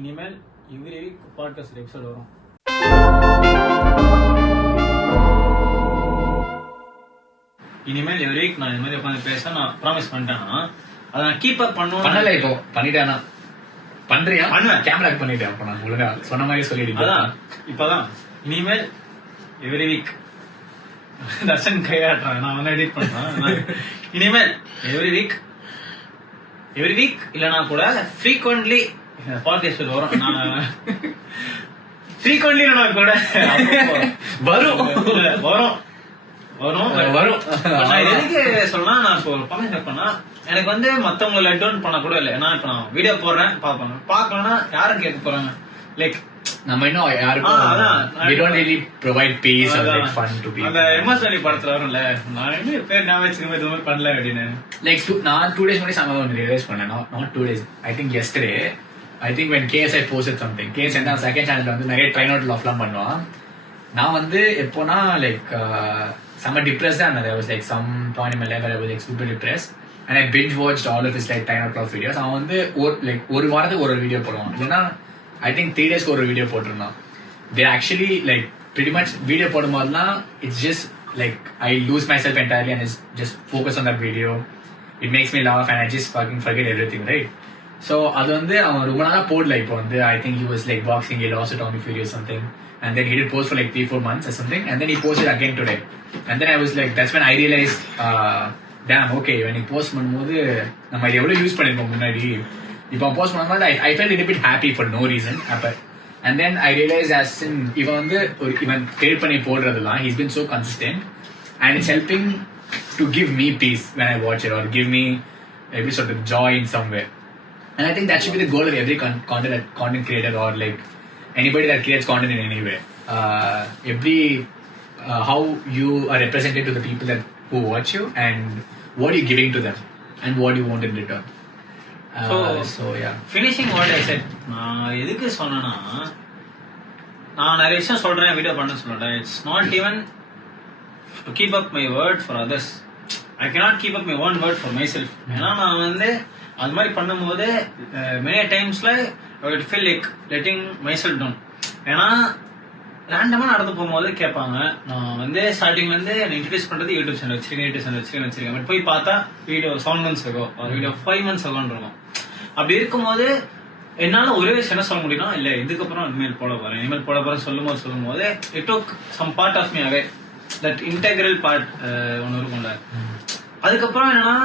இனிமேல் every week podcast episode வரும். இனிமேல் எவ்ரி வீக் நான் இந்த மாதிரி உட்காந்து பேச நான் ப்ராமிஸ் பண்ணிட்டேன்னா அதை நான் கீப் அப் பண்ணல. இப்போ பண்ணிட்டேனா பண்றியா? பண்ணுவேன். கேமராக்கு பண்ணிட்டேன். அப்ப நான் ஒழுங்கா சொன்ன மாதிரி சொல்லிடுறேன். அதான் இப்பதான் இனிமேல் எவ்ரி வீக் தர்ஷன் கையாட்டுறேன். நான் வந்து எடிட் பண்றேன். இனிமேல் எவ்ரி வீக் இல்லைனா கூட ஃப்ரீக்வென்ட்லி பாட்காஸ்ட் வரும். நான் ஃப்ரீக்வென்ட்லி கூட வரும் வரும் வரும் வரும். நான் எதுக்கு சொன்னா நான் இப்போ பர்மிஷன் பண்ணா எனக்கு வந்து மத்தவங்களை லெட் டவுன் பண்ண கூட இல்லை. ஏன்னா இப்ப நான் வீடியோ போடுறேன் பாப்பாங்க, பாக்கலன்னா யாரும் கேட்க போறாங்க. லைக் நம்ம இன்னும் யாருக்கும் we don't really provide peace or like fun to people. அந்த எமோஷனலி படத்துல வரும்ல, நான் என்ன பேர் நான் வச்சுக்கவே எதுவுமே பண்ணல அப்படின்னு. Like நான் 2 days முன்னாடி சமயம் ஒன்று ரியலைஸ் பண்ணேன். not 2 days, I think yesterday. I think when KSI posted something, KSI என்ன செகண்ட் சேனல்ல வந்து நிறைய ட்ரை நோட் லாஃப்லாம் பண்ணுவான். நான் வந்து எப்போனா லைக் செம்ம டிப்ரெஸ்டா இருந்தேன். I was like some point in my life I was like super depressed and I binge watched all of his like try not love videos. அவன் வந்து ஒரு வாரத்துக்கு ஒரு வீடியோ போடுவான். இல்லைன்னா I think 3 days ஒரு வீடியோ போட்டிருந்தான். They actually like pretty much video போடும்போதுலாம் it's just like I lose myself entirely and it's just focus on that video. It makes me laugh and I just fucking forget everything, right? So அது வந்து அவன் ரொம்ப நாளா போடல. இப்போ வந்து I think he was like boxing, he lost to Tommy Fury or something, and then he did post for like 3-4 months or something, and then he posted again today, and then I was like, that's when I realized damn, okay, when he post பண்ணும்போது நம்ம இதை எவ்வளவு use பண்ணிருப்போம் முன்னாடி. இப்போ post பண்ணும்போது I felt a bit happy for no reason, and then I realized as in இவன் வந்து இவன் கிரியேட் பண்ணி போடுறதுலாம் he's been so consistent and it's helping to give me peace when I watch it or give me a sort of joy in some way. And I think that should be the goal of every content creator or like anybody that creates content in any way. How you are represented to the people who watch you and what you're giving to them and what you want in return. So yeah. Finishing what I said. நான் எதுக்கு சொன்னேன்னா, நான் நிறைய விஷயம் சொல்றேன், video பண்ண சொல்றேன். It's not even to keep up my word for others. I cannot keep up my own word for myself. ஏன்னா நான் வந்து அது மாதிரி பண்ணும்போது many டைம்ஸ்ல I would feel like letting myself down. ஏன்னா ரேண்டமா நடந்து போகும்போது கேட்பாங்க, நான் வந்து ஸ்டார்டிங்ல இருந்து இன்ட்ரடியூஸ் பண்றது யூடியூப் சேனல் வச்சிருக்கேன். பட் போய் பார்த்தா வீடியோ 7 months ago ஒரு வீடியோ 5 months agoன்னு இருக்கும். அப்படி இருக்கும்போது என்னால ஒரே விஷயம் என்ன சொல்ல முடியும்னா, இல்ல இதுக்கப்புறம் இனிமேல் போட போறேன் சொல்லும் போது it took some part of me away. That integral part ஒன்று இருக்கும்ல. அதுக்கப்புறம் என்னன்னா,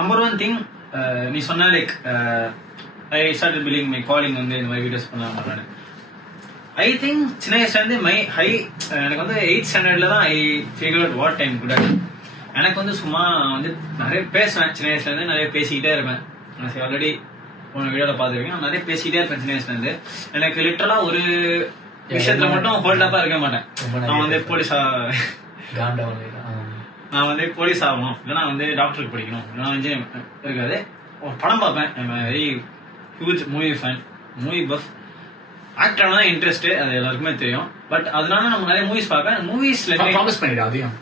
நம்பர் 1 திங் நீ சொன்ன like I started believing my calling வந்து இந்த மாதிரி வீடியோஸ் பண்ணலாம். ஐ திங்க் சின்ன வயசுல இருந்து எனக்கு வந்து 8th standardல தான் ஐ ஃபிகர் அவுட் வாட் டைம் கூட. எனக்கு வந்து சும்மா வந்து நிறைய பேசுவேன். சின்ன வயசுல இருந்து நிறைய பேசிக்கிட்டே இருப்பேன். ஆல்ரெடி போன வீடியோல பாத்துருக்கீங்க, நான் நிறைய பேசிக்கிட்டே இருப்பேன் சின்ன வயசுல இருந்து. எனக்கு லிட்டரலா ஒரு விஷயத்துல மட்டும் ஹோல்டப்பா இருக்க மாட்டேன். நான் வந்து போலீஸ் ஆகணும், இல்லைன்னா வந்து டாக்டருக்கு படிக்கணும், இல்லைன்னா வந்து இருக்காது. ஒரு படம் பார்ப்பேன். Very huge movie fan, movie buff. ஆக்டர்னா இன்ட்ரெஸ்ட், அது எல்லாருக்குமே தெரியும். பட் அதனால நம்ம நிறைய மூவிஸ் பார்ப்பேன். மூவிஸ்ல ப்ராமிஸ் பண்ணிடு, அதையும்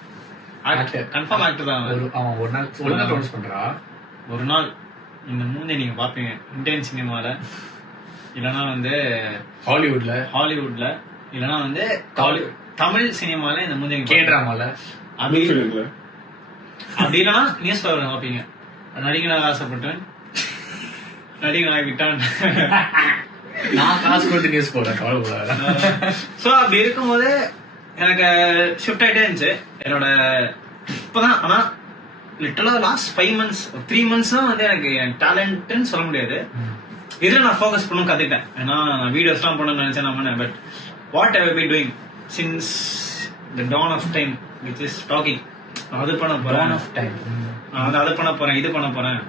கன்ஃபார்ம் ஆக்டர் தான். ஒரு நாள் இந்த மூஞ்சி நீங்க பாப்பீங்க இந்தியன் சினிமால, இல்லைன்னா வந்து ஹாலிவுட்ல, இல்லைன்னா வந்து தமிழ் சினிமால இந்த மூஞ்சி கேட்ராமால, அப்படி இல்லைன்னா நியூஸ் பேப்பர் பாப்பீங்க. நடிகனாக ஆசைப்பட்டேன், நடிகனாக விட்டான், நான் காசு கொடுத்து நியூஸ் போடுறேன். சோ அப்படி இருக்கும்போது எனக்கு ஷிஃப்ட் ஆயிட்டே இருந்துச்சு என்னோட. இப்பதான் ஆனா லிட்டரலா லாஸ்ட் 5 months 3 months தான் வந்து எனக்கு டேலண்ட்னு சொல்ல முடியாது. இதுல நான் ஃபோக்கஸ் பண்ண கத்துக்கிட்டேன். ஏன்னா நான் வீடியோஸ் எல்லாம் பண்ணணும்னு நினைச்சேன் நான் பண்ணேன். But what I been doing since the dawn of time which is talking. அது பண்ண போறேன், நான் வந்து அது பண்ண போறேன், இது பண்ண போறேன்,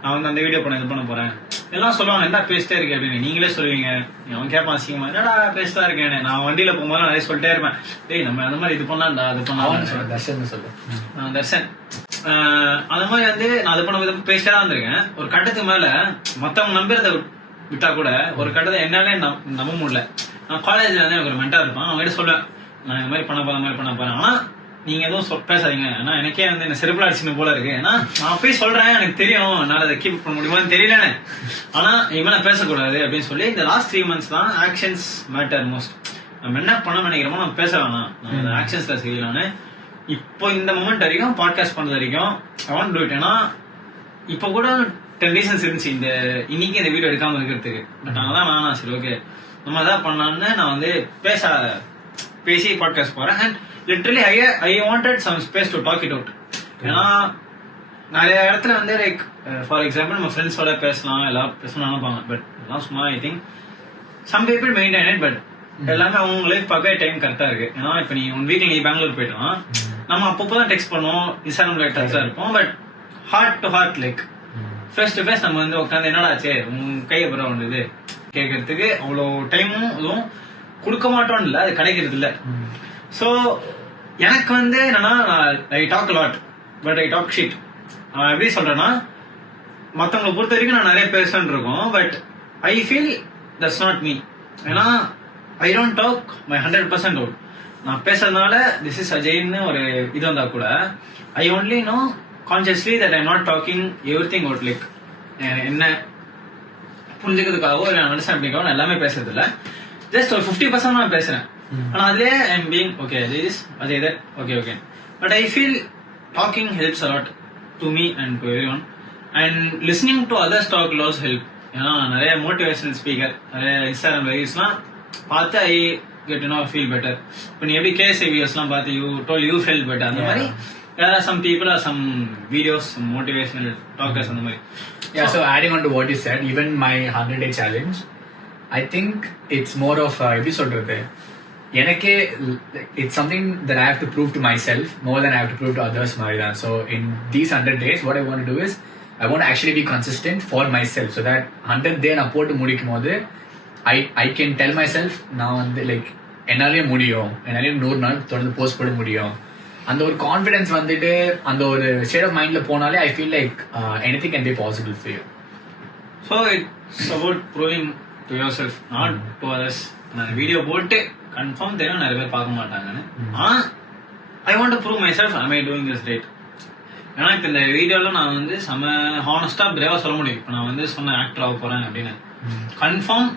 நான் வந்து அந்த வீடியோ பண்ண இது பண்ண போறேன். எல்லாம் சொல்லுவாங்க, என்ன பேசிட்டே இருக்கேன் அப்படின்னு. நீங்களே சொல்லுவீங்க, அவன் கேட்பான் அசிங்கமா, என்னடா பேசிட்டா இருக்கேன். நான் வண்டியில போகும்போது நிறைய சொல்லிட்டே இருப்பேன், டேய் நம்ம அந்த மாதிரி இது பண்ணலாம்டா, அது பண்ணலாம். தர்ஷன் அந்த மாதிரி வந்து நான் அது பண்ண விதம் பேசிட்டே தான் வந்திருக்கேன். ஒரு கட்டத்துக்கு மேல மத்தவங்க நம்புறத விட்டா கூட ஒரு கட்டத்தை என்னாலே நம்ப முடியல. நான் காலேஜ்ல வந்து எனக்கு ஒரு மென்டார் இருப்பான், அவங்க கிட்ட சொல்லுவேன், நான் இந்த மாதிரி பண்ண போறேன். ஆனா நீங்க எதுவும் பேசாதீங்க. ஏன்னா எனக்கே வந்து என்ன செருப்புல அடிச்சுன்னு போல இருக்கு. ஏன்னா நான் போய் சொல்றேன், எனக்கு தெரியும் என்னால அதை கீப் பண்ண முடியுமான்னு தெரியல. ஆனா இவன் பேசக்கூடாது அப்படின்னு சொல்லி இந்த லாஸ்ட் 3 months தான் ஆக்ஷன்ஸ் மேட்டர் மோஸ்ட். நம்ம என்ன பண்ண நினைக்கிறோமோ நம்ம பேச வேணாம், நம்ம ஆக்ஷன்ஸ்ல செய்யலான்னு இப்போ இந்த மொமெண்ட் வரைக்கும் பாட்காஸ்ட் பண்ணது வரைக்கும் ஐ வாண்ட் டு இட். ஏன்னா இப்போ கூட 10 reasons இருந்துச்சு இந்த இன்னைக்கு இந்த வீடியோ எடுக்காம இருக்கிறதுக்கு. பட் அதான் வேணாம், சரி ஓகே நம்ம எதாவது பண்ணலான்னு நான் வந்து பேசி பாட்காஸ்ட் போறேன். And literally I wanted some space to talk it out. ஏன்னா நிறைய இடத்துல வந்து லைக் ஃபார் எக்ஸாம்பிள் நம்ம ஃப்ரெண்ட்ஸோட பேசலாம், எல்லாம் பேசலாம் நினைப்பாங்க. பட் எல்லாம் சும்மா I think some people maintain it. But எல்லாமே அவங்க லைஃப் பார்க்கவே டைம் கரெக்டா இருக்கு. ஏன்னா இப்ப நீ 1 week நீ பெங்களூர் போயிட்டோம், நம்ம அப்பப்போதான் டெக்ஸ்ட் பண்ணுவோம், இன்ஸ்டாகிராம்ல டச்சா இருப்போம். But heart to heart like face to face நம்ம வந்து உட்காந்து என்னடா ஆச்சு உன் கை அப்புறம் வந்தது கேட்கறதுக்கு அவ்வளோ டைமும் இதுவும் கொடுக்க மாட்டோம் இல்ல, அது கிடைக்கிறது இல்ல. ஸோ எனக்கு வந்து என்னன்னா I talk lot but I talk shit. நான் எப்படி சொல்றேன்னா மற்றவங்களை பொறுத்த வரைக்கும் நான் நிறைய பேசுன்னு இருக்கோம். But I feel that's not me. ஏன்னா I don't talk my 100% out. நான் பேசுறதுனால திஸ் இஸ் அஜய்ன்னு ஒரு இது வந்தா கூட I only know consciously that I not talking everything out. Like என்ன புரிஞ்சுக்கிறதுக்காகவோ இல்லை அண்டர்ஸ்டாண்டிங்காகவோ நான் எல்லாமே பேசுறது இல்லை. ஜஸ்ட் ஒரு 50% நான் பேசுறேன். ஆனா அதுலயே I am being okay this அதே that okay okay. But I feel talking helps a lot to me and to everyone. And listening to others talk lots help. ஏன்னா நிறைய மோட்டிவேஷனல் ஸ்பீக்கர் நிறைய இன்ஸ்டாகிராம் லைவ்ஸ்லாம் பார்த்து I get to know feel better. இப்போ நீ எப்படி KSI வீடியோஸ்லாம் பார்த்து you told you feel better, அந்த மாதிரி there are some people or some videos, some motivational talkers அந்த மாதிரி. Yeah, so adding on to what you said, even my 100-day challenge, I think it's more of எப்படி சொல்றது, எனக்கே it's something that I have to prove to myself more than I have to prove to others மாதிரி தான். So in these 100 days what I want to do is I want to actually be consistent for myself, so that 100th day நான் போட்டு முடிக்கும் போது I can tell myself நான் வந்து like என்னாலேயே முடியும், என்னாலேயே 100 நாள் தொடர்ந்து போஸ்ட் போட முடியும். அந்த ஒரு கான்ஃபிடன்ஸ் வந்துட்டு அந்த ஒரு ஸ்டேட் ஆஃப் மைண்ட்ல போனாலே I feel like anything can be possible for you. So it's about proving to your self not to others. நான் வீடியோ போட்டு கன்ஃபார்ம் தெரியும் நிறைய பேர் பார்க்க மாட்டாங்கன்னு. ஆனால் I want to prove my self I May doing this right. ஏன்னா இப்போ இந்த வீடியோவில் நான் வந்து செம ஹானஸ்டாக பிரேவாக சொல்ல முடியும். இப்போ நான் வந்து சொன்ன ஆக்டர் ஆக போகிறேன் அப்படின்னு confirm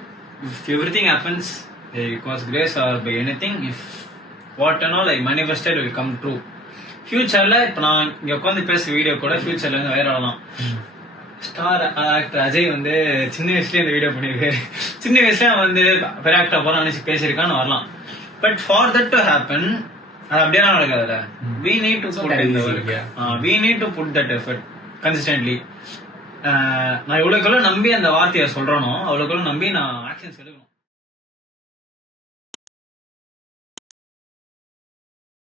if everything happens because grace or by anything, if what and all I manifested will come true. ஃபியூச்சர்ல இப்போ நான் இங்க உட்காந்து பேசுற வீடியோ கூட ஃபியூச்சர்ல இருந்து வைரல் ஆகலாம். ஸ்டார் ஆக்டர் அஜய் வந்து சின்ன வயசுலயே இந்த வீடியோ பண்ணிருக்காரு, சின்ன வயசுல வந்து பெரிய ஆக்டர் போற நினைச்சு பேசியிருக்கான்னு வரலாம். But for that to happen அது அப்படியே நடக்காதுல்ல. we need to put in the work. We need to put that effort consistently. நான் எவ்வளவுக்குள்ள நம்பி அந்த வார்த்தையை சொல்றேனோ அவ்வளவுக்குள்ள நம்பி நான் ஆக்ஷன்ஸ் எடுக்கணும்.